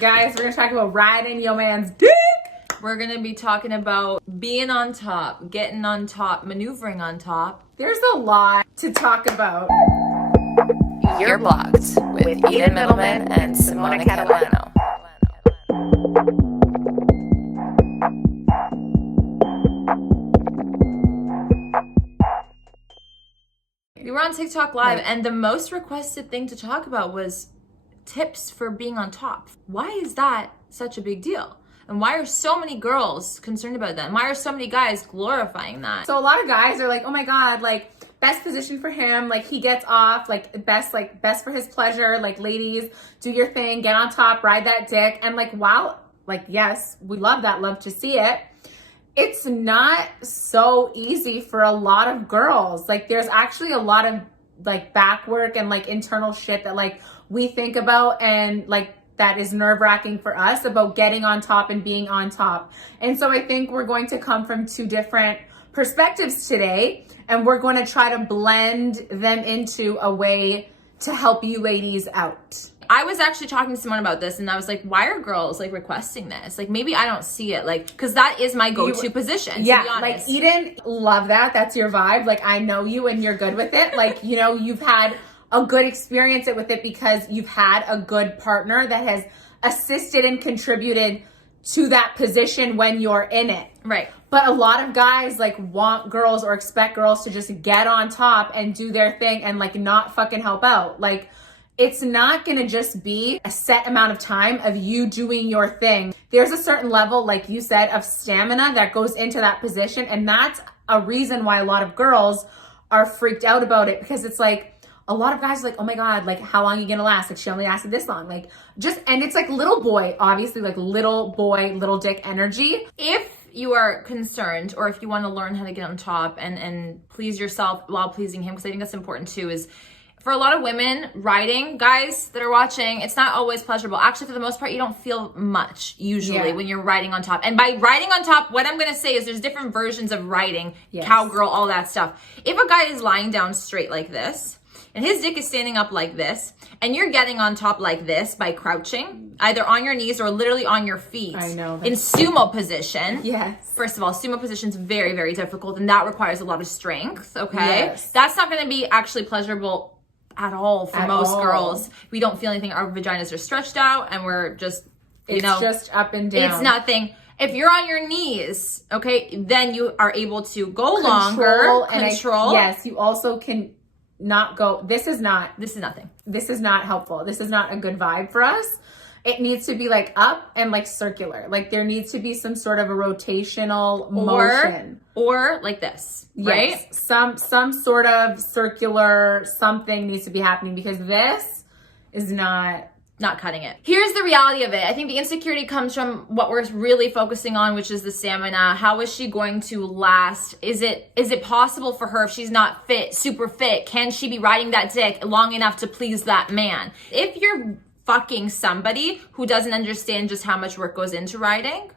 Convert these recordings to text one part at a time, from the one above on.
Guys, we're gonna talk about riding your man's dick. We're gonna be talking about being on top, getting on top, maneuvering on top. There's a lot to talk about. You're blocked with Eden Middleman and Simona Catalano. We were on TikTok Live, and the most requested thing to talk about was tips for being on top. Why is that such a big deal? And why are so many girls concerned about that? And why are so many guys glorifying that? So a lot of guys are like, oh my God, like best position for him. Like he gets off, like best for his pleasure. Like ladies, do your thing, get on top, ride that dick. And like, wow, like, yes, we love that, love to see it. It's not so easy for a lot of girls. Like there's actually a lot of like back work and like internal shit that like we think about and like that is nerve-wracking for us about getting on top and being on top. And so I think we're going to come from two different perspectives today, and we're going to try to blend them into a way to help you ladies out. I was actually talking to someone about this, and I was like, why are girls like requesting this? Like maybe I don't see it, like, because that is my go-to position, yeah, to be honest. Like Eden, love that. That's your vibe. Like I know you and you're good with it. Like, you know, you've had a good experience with it because you've had a good partner that has assisted and contributed to that position when you're in it. Right. But a lot of guys like want girls or expect girls to just get on top and do their thing and like not fucking help out. Like it's not gonna just be a set amount of time of you doing your thing. There's a certain level, like you said, of stamina that goes into that position. And that's a reason why a lot of girls are freaked out about it, because it's like, a lot of guys are like, oh my God, like how long are you gonna last? Like she only lasted this long. Like just, and it's like little boy, obviously like little boy, little dick energy. If you are concerned, or if you want to learn how to get on top and please yourself while pleasing him, because I think that's important too, is for a lot of women, riding, guys that are watching, it's not always pleasurable. Actually, for the most part, you don't feel much usually when you're riding on top. And by riding on top, what I'm going to say is there's different versions of riding, cowgirl, all that stuff. If a guy is lying down straight like this, and his dick is standing up like this, and you're getting on top like this by crouching, either on your knees or literally on your feet. I know. In sumo position. Yes. First of all, sumo position is very, very difficult, and that requires a lot of strength, okay? Yes. That's not going to be actually pleasurable at all for most girls. We don't feel anything. Our vaginas are stretched out, and we're just, it's just up and down. It's nothing. If you're on your knees, okay, then you are able to go longer. Control. Yes, you also can not go. This is nothing. This is not helpful. This is not a good vibe for us. It needs to be like up and like circular. Like there needs to be some sort of a rotational motion. Or like this, right? Yes. Some sort of circular something needs to be happening, because this is not cutting it. Here's the reality of it. I think the insecurity comes from what we're really focusing on, which is the stamina. How is she going to last? Is it possible for her if she's not fit, super fit? Can she be riding that dick long enough to please that man? If you're fucking somebody who doesn't understand just how much work goes into riding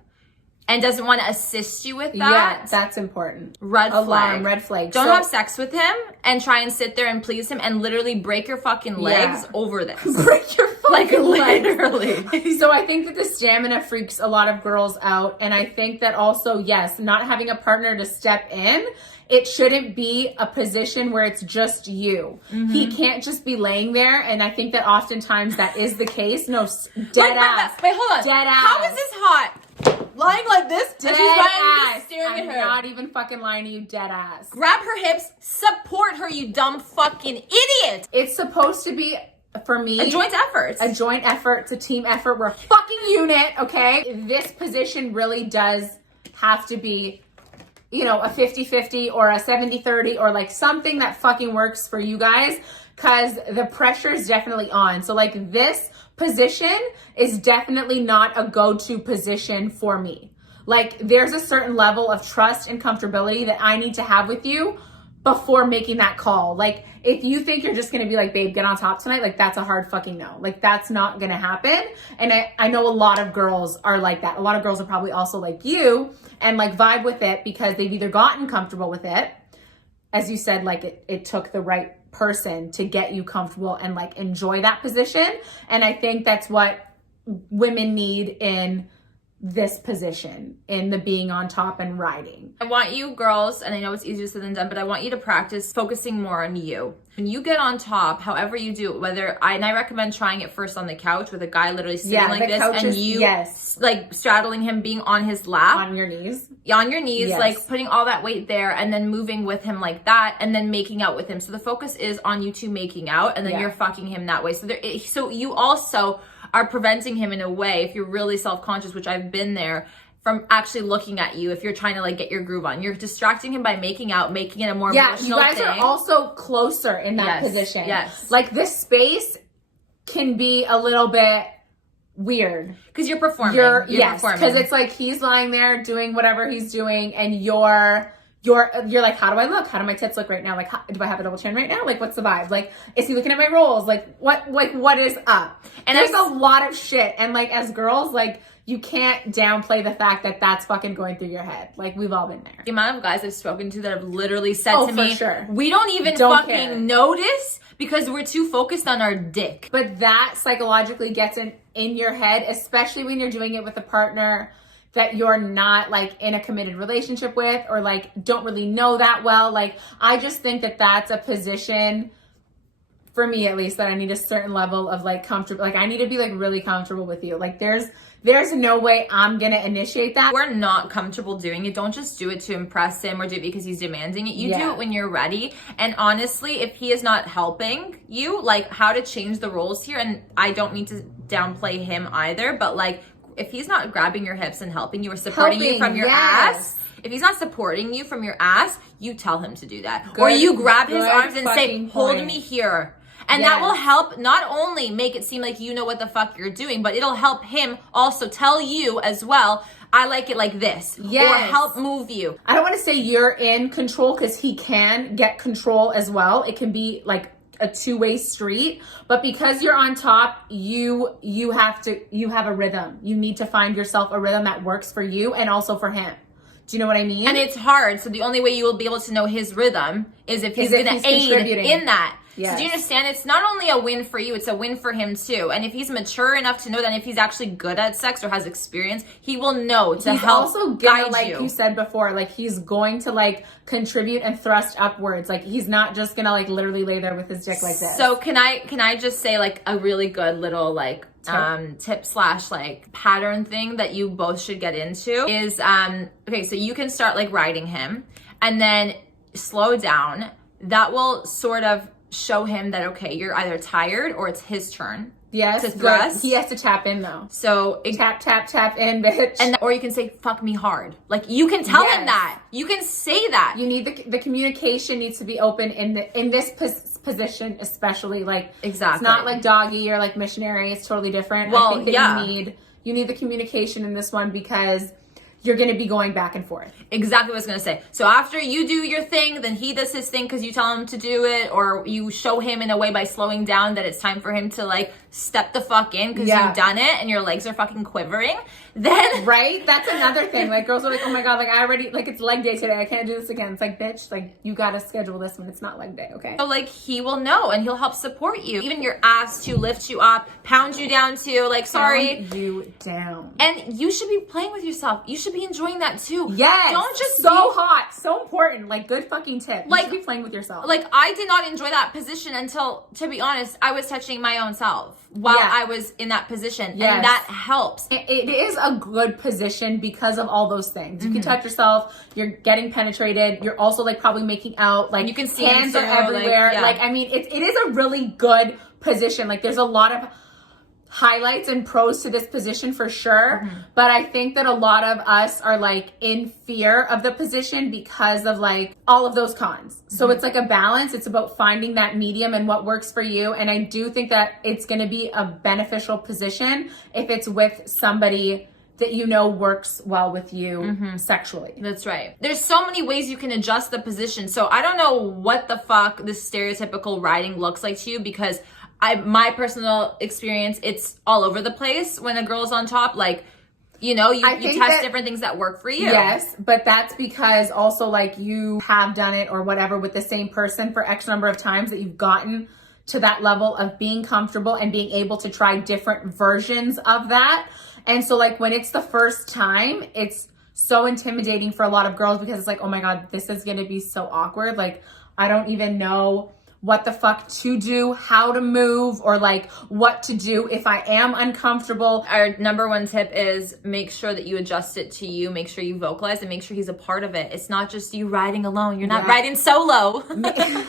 and doesn't want to assist you with that, yeah, that's important. Red flag. Red flag. Don't have sex with him and try and sit there and please him and literally break your fucking legs over this. Break your fucking legs. Literally. So I think that the stamina freaks a lot of girls out. And I think that also, yes, not having a partner to step in, it shouldn't be a position where it's just you. Mm-hmm. He can't just be laying there. And I think that oftentimes that is the case. No, dead ass. Wait, hold on. Dead ass. How is this hot? Lying like this, dead and she's lying ass. staring at her. I'm not even fucking lying to you, dead ass. Grab her hips, support her, you dumb fucking idiot. It's supposed to be, for me, a joint effort. A joint effort. It's a team effort. We're a fucking unit, okay? This position really does have to be, you know, a 50-50 or a 70-30 or like something that fucking works for you guys, because the pressure is definitely on. So like this position is definitely not a go-to position for me. Like there's a certain level of trust and comfortability that I need to have with you before making that call. Like if you think you're just gonna be like, babe, get on top tonight, like that's a hard fucking no. Like that's not gonna happen. And I know a lot of girls are like that. A lot of girls are probably also like you and like vibe with it because they've either gotten comfortable with it, as you said, like it took the right person to get you comfortable and like enjoy that position. And I think that's what women need in this position, in the being on top and riding. I want you girls, and I know it's easier said than done, but I want you to practice focusing more on you. When you get on top, however you do it, and I recommend trying it first on the couch with a guy literally sitting like this, and you like straddling him, being on his lap. On your knees. On your knees, like putting all that weight there and then moving with him like that and then making out with him. So the focus is on you two making out, and then you're fucking him that way. So you also are preventing him in a way, if you're really self-conscious, which I've been there, from actually looking at you. If you're trying to like get your groove on, you're distracting him by making out, making it a more emotional you guys thing. are also closer in that position. Yes. Like this space can be a little bit weird because you're performing. You're performing. Because it's like he's lying there doing whatever he's doing, and you're like, how do I look? How do my tits look right now? Like, do I have a double chin right now? Like, what's the vibe? Like, is he looking at my rolls? Like, what is up? And there's a lot of shit. And like, as girls, like, you can't downplay the fact that that's fucking going through your head. Like, we've all been there. The amount of guys I've spoken to that have literally said to me, sure. We don't even fucking notice because we're too focused on our dick. But that psychologically gets in your head, especially when you're doing it with a partner that you're not like in a committed relationship with, or like don't really know that well. Like, I just think that that's a position, for me at least, that I need a certain level of like comfortable. Like, I need to be like really comfortable with you. Like, there's no way I'm gonna initiate that. We're not comfortable doing it. Don't just do it to impress him or do it because he's demanding it. You do it when you're ready. And honestly, if he is not helping you, like, how to change the roles here, and I don't mean to downplay him either, but like, if he's not grabbing your hips and helping you or supporting you from your ass, if he's not supporting you from your ass, you tell him to do that. Or you grab his arms and say, hold me here. And that will help not only make it seem like you know what the fuck you're doing, but it'll help him also tell you as well, I like it like this. Or help move you. I don't want to say you're in control, because he can get control as well. It can be like a two-way street, but because you're on top, you have a rhythm. You need to find yourself a rhythm that works for you and also for him. Do you know what I mean? And it's hard. So the only way you will be able to know his rhythm is if he's going to aid in that. Yes. So do you understand? It's not only a win for you, it's a win for him too. And if he's mature enough to know that, if he's actually good at sex or has experience, he will know to help also gonna, guide like you. You said before, like, he's going to like contribute and thrust upwards. Like, he's not just gonna like literally lay there with his dick like this. So can I just say like a really good little like tip slash like pattern thing that you both should get into is okay, so you can start like riding him and then slow down. That will sort of show him that, okay, you're either tired or it's his turn. Yes, to thrust. He has to tap in though. So tap in, bitch. And or you can say, "Fuck me hard." Like, you can tell him that. You can say that. You need the communication needs to be open in this position, especially. Like, exactly. It's not like doggy or like missionary. It's totally different. Well, I think that you need the communication in this one, because you're going to be going back and forth. Exactly what I was going to say. So after you do your thing, then he does his thing because you tell him to do it, or you show him in a way by slowing down that it's time for him to like step the fuck in because you've done it and your legs are fucking quivering. Then right? That's another thing. Like, girls are like, oh my God, like I already, like, it's leg day today. I can't do this again. It's like, bitch, like, you got to schedule this when it's not leg day, okay? So like, he will know and he'll help support you. Even your ass to lift you up, pound you down too. Like, sorry. Pound you down. And you should be playing with yourself. You should be enjoying that too. Yes. Don't just hot. So important. Like, good fucking tip. Like, you should be playing with yourself. Like, I did not enjoy that position until, to be honest, I was touching my own self while I was in that position. And that helps. It is a good position because of all those things. You can touch yourself. You're getting penetrated. You're also like probably making out. Like, you can see hands are everywhere. Like, I mean, it is a really good position. Like, there's a lot of highlights and pros to this position for sure, but I think that a lot of us are like in fear of the position because of like all of those cons. So it's like a balance. It's about finding that medium and what works for you. And I do think that it's going to be a beneficial position if it's with somebody that you know works well with you sexually. That's right. There's so many ways you can adjust the position. So I don't know what the fuck this stereotypical riding looks like to you, because my personal experience, it's all over the place when a girl's on top. Like, you know, you test different things that work for you. Yes, but that's because also like you have done it or whatever with the same person for X number of times that you've gotten to that level of being comfortable and being able to try different versions of that. And so like when it's the first time, it's so intimidating for a lot of girls because it's like, oh my God, this is going to be so awkward. Like, I don't even know what the fuck to do, how to move, or like what to do if I am uncomfortable. Our number one tip is make sure that you adjust it to you. Make sure you vocalize and make sure he's a part of it. It's not just you riding alone. You're not riding solo.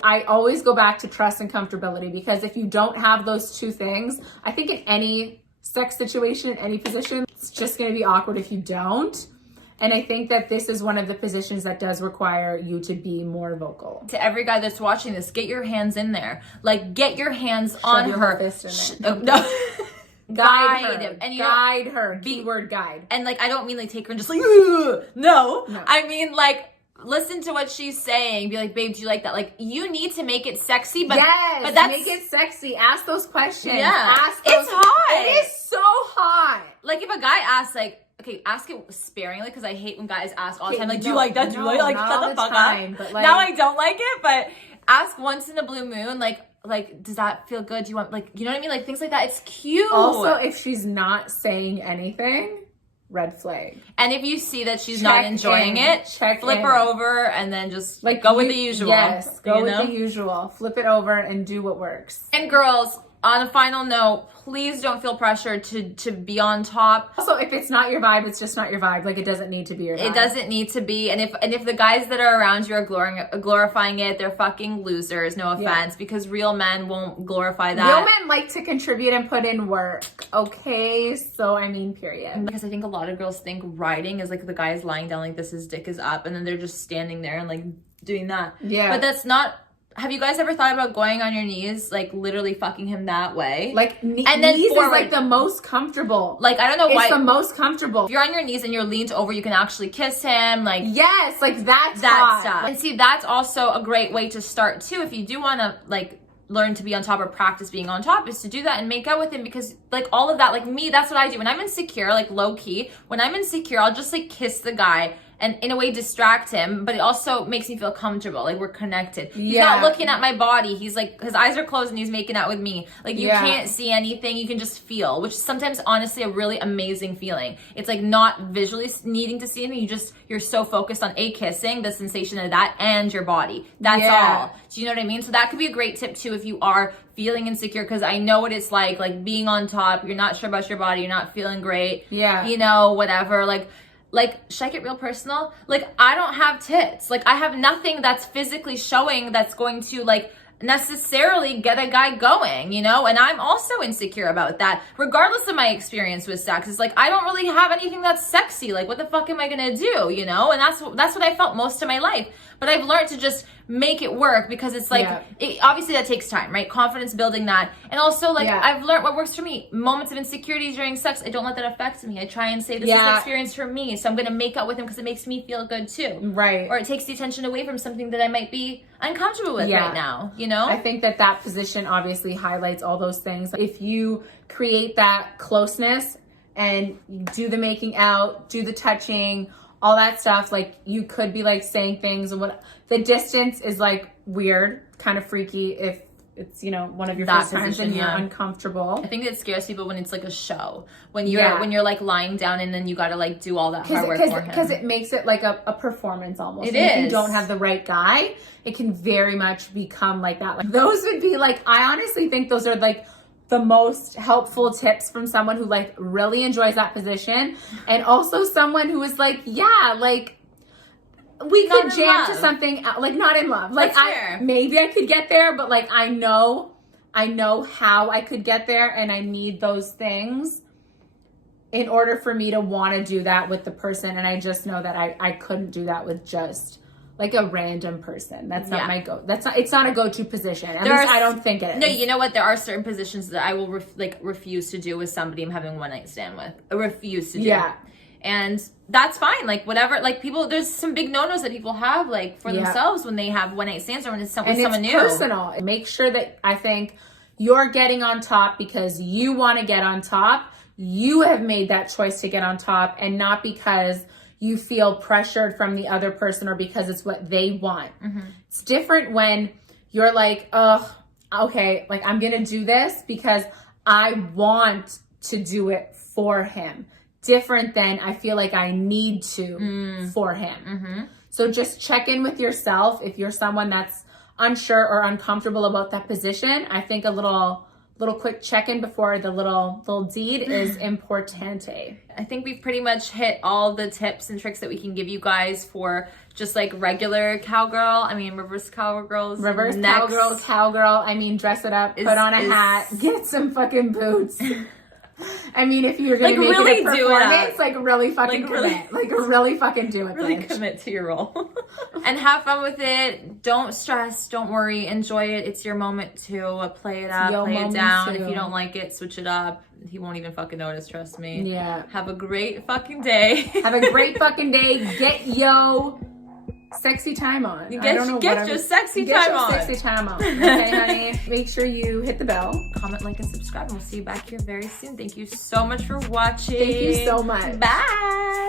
I always go back to trust and comfortability, because if you don't have those two things, I think in any sex situation, in any position, it's just going to be awkward if you don't. And I think that this is one of the positions that does require you to be more vocal. To every guy that's watching this, get your hands in there. Like, get your hands on her. Fist in it. No. Guide her. And guide her. Keyword guide. And like, I don't mean like take her and just like, no. I mean like, listen to what she's saying. Be like, babe, do you like that? Like, you need to make it sexy, but yes, that's, make it sexy. Ask those questions. Yeah, Ask those, it's hot. It is so hot. Like, if a guy asks, like, okay, ask it sparingly, because I hate when guys ask all the time, like, do you No, like that? Do you like shut the fuck up. But like, now I don't like it, but ask once in a blue moon, like, does that feel good? Do you want, like, you know what I mean? Like, things like that. It's cute. Also, if she's not saying anything, red flag. And if you see that she's not enjoying it, flip her over and then just like go with the usual. Yes, go with the usual. Flip it over and do what works. And girls, on a final note, please don't feel pressured to be on top. Also, if it's not your vibe, it's just not your vibe. Like, it doesn't need to be your vibe. It doesn't need to be. And if the guys that are around you are glorifying it, they're fucking losers. No offense, because real men won't glorify that. Real men like to contribute and put in work. Okay, so I mean, period. Because I think a lot of girls think riding is like the guy's lying down like this, his dick is up, and then they're just standing there and like doing that. Yeah. But that's not. Have you guys ever thought about going on your knees, like literally fucking him that way? Like, and then knees is like the most comfortable. Like, I don't know why. It's the most comfortable. If you're on your knees and you're leaned over, you can actually kiss him. Like, yes, like that stuff. And see, that's also a great way to start too. If you do want to like learn to be on top or practice being on top, is to do that and make out with him, because like all of that, like me, that's what I do when I'm insecure, like low key. When I'm insecure, I'll just like kiss the guy and in a way distract him, but it also makes me feel comfortable. Like, we're connected. He's not looking at my body. He's like, his eyes are closed and he's making out with me. Like, you can't see anything. You can just feel, which is sometimes honestly a really amazing feeling. It's like not visually needing to see anything. You're so focused on kissing, the sensation of that, and your body. That's all. Do you know what I mean? So that could be a great tip too if you are feeling insecure, because I know what it's like being on top. You're not sure about your body. You're not feeling great. Yeah. You know, whatever. Like, should I get real personal? Like, I don't have tits. Like, I have nothing that's physically showing that's going to, like, necessarily get a guy going, you know? And I'm also insecure about that, regardless of my experience with sex. It's like, I don't really have anything that's sexy. Like, what the fuck am I gonna do, you know? And that's what I felt most of my life. But I've learned to just make it work, because it's like, obviously that takes time, right? Confidence building that. And also, like, I've learned what works for me. Moments of insecurity during sex, I don't let that affect me. I try and say, this is an experience for me, so I'm going to make out with him because it makes me feel good too. Right. Or it takes the attention away from something that I might be uncomfortable with right now, you know? I think that position obviously highlights all those things. If you create that closeness and you do the making out, do the touching, all that stuff, like, you could be like saying things, and what the distance is like weird, kind of freaky if it's, you know, one of your first times and you're uncomfortable. I think it scares people when it's like a show, when you're like lying down and then you got to like do all that hard work for him, because it makes it like a performance almost. It is. If you don't have the right guy, it can very much become like that. Like, those would be like, I honestly think those are like the most helpful tips from someone who like really enjoys that position, and also someone who is like, like, we could jam to something, like, not in love. Like, maybe I could get there, but like, I know how I could get there, and I need those things in order for me to want to do that with the person. And I just know that I couldn't do that with just like a random person. That's not my it's not a go-to position. At least I don't think it is. No, you know what? There are certain positions that I will refuse to do with somebody I'm having a one-night stand with. I refuse to do. Yeah. And that's fine. Like, whatever. Like, people, there's some big no-nos that people have, like, for themselves when they have one-night stands or when it's with someone new. And it's personal. Make sure that, I think, you're getting on top because you want to get on top. You have made that choice to get on top, and not because you feel pressured from the other person or because it's what they want. Mm-hmm. It's different when you're like, oh, okay, like I'm gonna do this because I want to do it for him. Different than I feel like I need to for him. So just check in with yourself. If you're someone that's unsure or uncomfortable about that position, I think a little quick check-in before the little deed is importante. I think we've pretty much hit all the tips and tricks that we can give you guys for just like regular cowgirl. I mean, reverse cowgirls. Reverse next cowgirl. I mean, dress it up, put on a hat, get some fucking boots. I mean, if you're gonna like make really it a performance, like really fucking commit. Like really fucking do it. Really bitch. commit to your role. And have fun with it. Don't stress. Don't worry. Enjoy it. It's your moment to play it up, play it down. If you don't like it, switch it up. He won't even fucking notice, trust me. Yeah. Have a great fucking day. Have a great fucking day. Get yo sexy time on. Get your sexy time on. Sexy time on. Okay, honey. Make sure you hit the bell. Comment, like, and subscribe. And we'll see you back here very soon. Thank you so much for watching. Thank you so much. Bye.